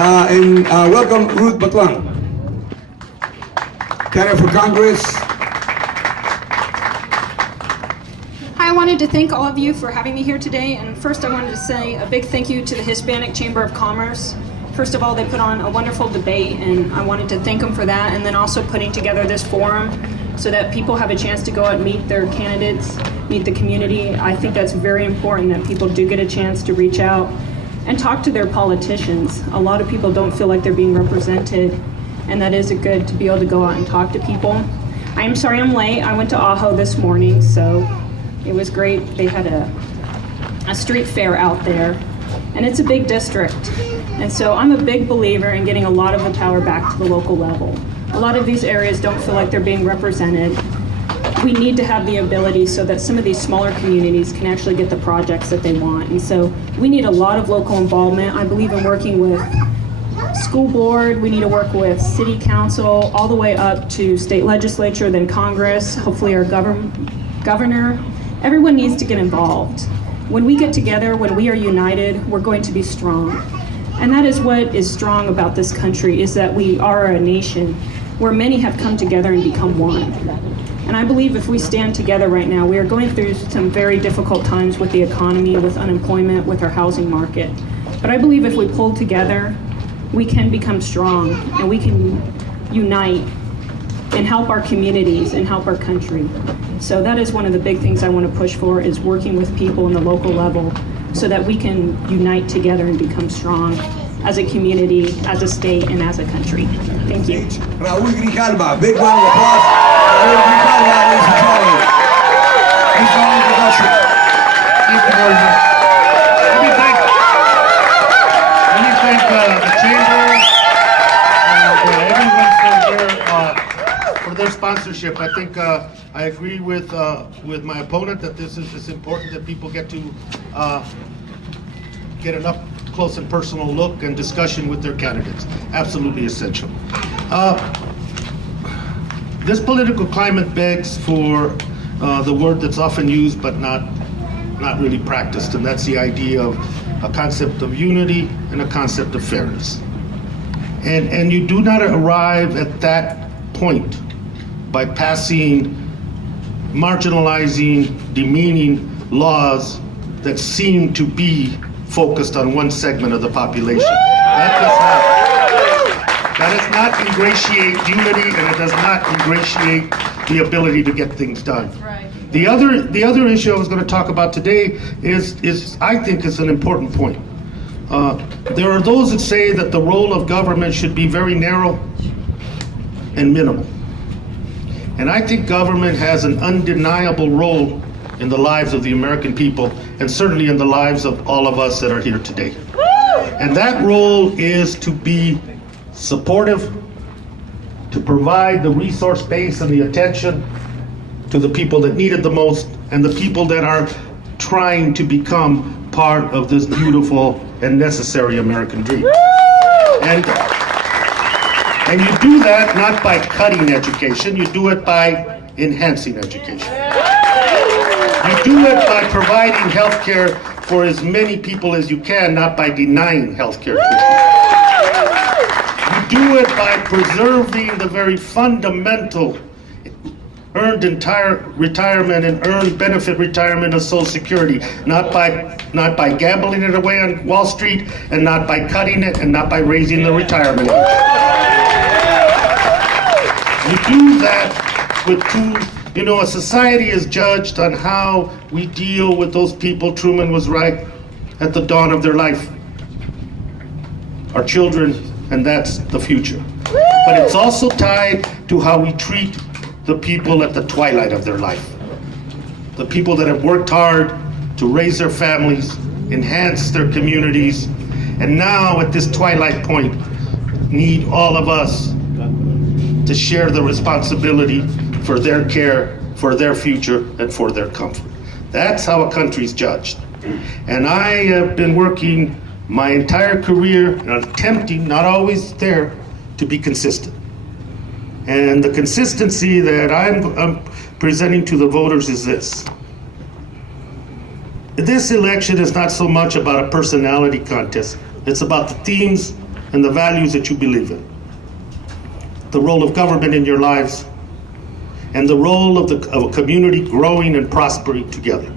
And welcome Ruth McClung, candidate for Congress. Hi, I wanted to thank all of you for having me here today. And first, I wanted to say a big thank you to the Hispanic Chamber of Commerce. First of all, they put on a wonderful debate, and I wanted to thank them for that. And then also putting together this forum so that people have a chance to go out and meet their candidates, meet the community. I think that's very important that people do get a chance to reach out and talk to their politicians. A lot of people don't feel like they're being represented, and that is good to be able to go out and talk to people. I am sorry I'm late. I went to Ajo this morning, so it was great. They had a street fair out there, and it's a big district. And so I'm a big believer in getting a lot of the power back to the local level. A lot of these areas don't feel like they're being represented. We need to have the ability so that some of these smaller communities can actually get the projects that they want. And so we need a lot of local involvement. I believe in working with school board, we need to work with city council, all the way up to state legislature, then Congress, hopefully our governor. Everyone needs to get involved. When we get together, when we are united, we're going to be strong. And that is what is strong about this country, is that we are a nation where many have come together and become one. And I believe if we stand together right now, we are going through some very difficult times with the economy, with unemployment, with our housing market. But I believe if we pull together, we can become strong and we can unite and help our communities and help our country. So that is one of the big things I want to push for, is working with people in the local level so that we can unite together and become strong as a community, as a state, and as a country. Thank you. Raul Grijalva, big round of applause. Raul Grijalva, ladies and gentlemen. His own introduction. Thank you very much. Let me thank the chamber and everyone for their sponsorship. I think I agree with my opponent that it's important that people get to get an up close and personal look and discussion with their candidates. Absolutely essential. This political climate begs for the word that's often used but not really practiced, and that's the idea of a concept of unity and a concept of fairness. And you do not arrive at that point by passing marginalizing, demeaning laws that seem to be focused on one segment of the population. That does not ingratiate unity, and it does not ingratiate the ability to get things done. Right. The other issue I was going to talk about today is I think is an important point. There are those that say that the role of government should be very narrow and minimal. And I think government has an undeniable role in the lives of the American people, and certainly in the lives of all of us that are here today. And that role is to be supportive, to provide the resource base and the attention to the people that need it the most, and the people that are trying to become part of this beautiful and necessary American dream. And you do that not by cutting education, you do it by enhancing education. You do it by providing health care for as many people as you can, not by denying health care. You do it by preserving the very fundamental earned entire retirement and earned benefit retirement of Social Security, not by gambling it away on Wall Street, and not by cutting it, and not by raising the retirement age. You do that with a society is judged on how we deal with those people. Truman was right, at the dawn of their life. Our children, and that's the future. But it's also tied to how we treat the people at the twilight of their life. The people that have worked hard to raise their families, enhance their communities, and now at this twilight point need all of us to share the responsibility for their care, for their future, and for their comfort. That's how a country's judged. And I have been working my entire career, attempting, not always there, to be consistent. And the consistency that I'm presenting to the voters is this. This election is not so much about a personality contest. It's about the themes and the values that you believe in, the role of government in your lives, and the role of a community growing and prospering together.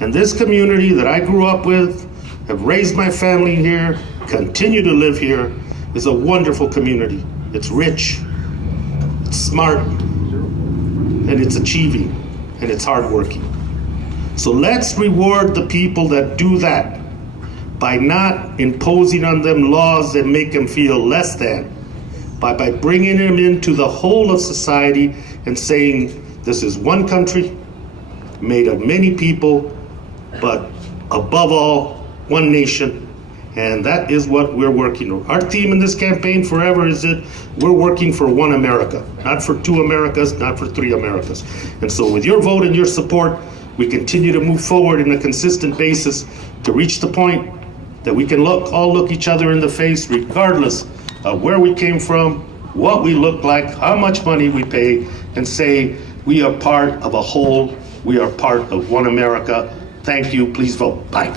And this community that I grew up with, have raised my family here, continue to live here, is a wonderful community. It's rich, it's smart, and it's achieving, and it's hardworking. So let's reward the people that do that by not imposing on them laws that make them feel less than, by bringing them into the whole of society and saying, this is one country made of many people, but above all, one nation. And that is what we're working on. Our theme in this campaign forever is that we're working for one America, not for two Americas, not for three Americas. And so with your vote and your support, we continue to move forward on a consistent basis to reach the point that we can all look each other in the face, regardless of where we came from, what we look like, how much money we pay, and say we are part of a whole, we are part of one America. Thank you. Please vote. Bye.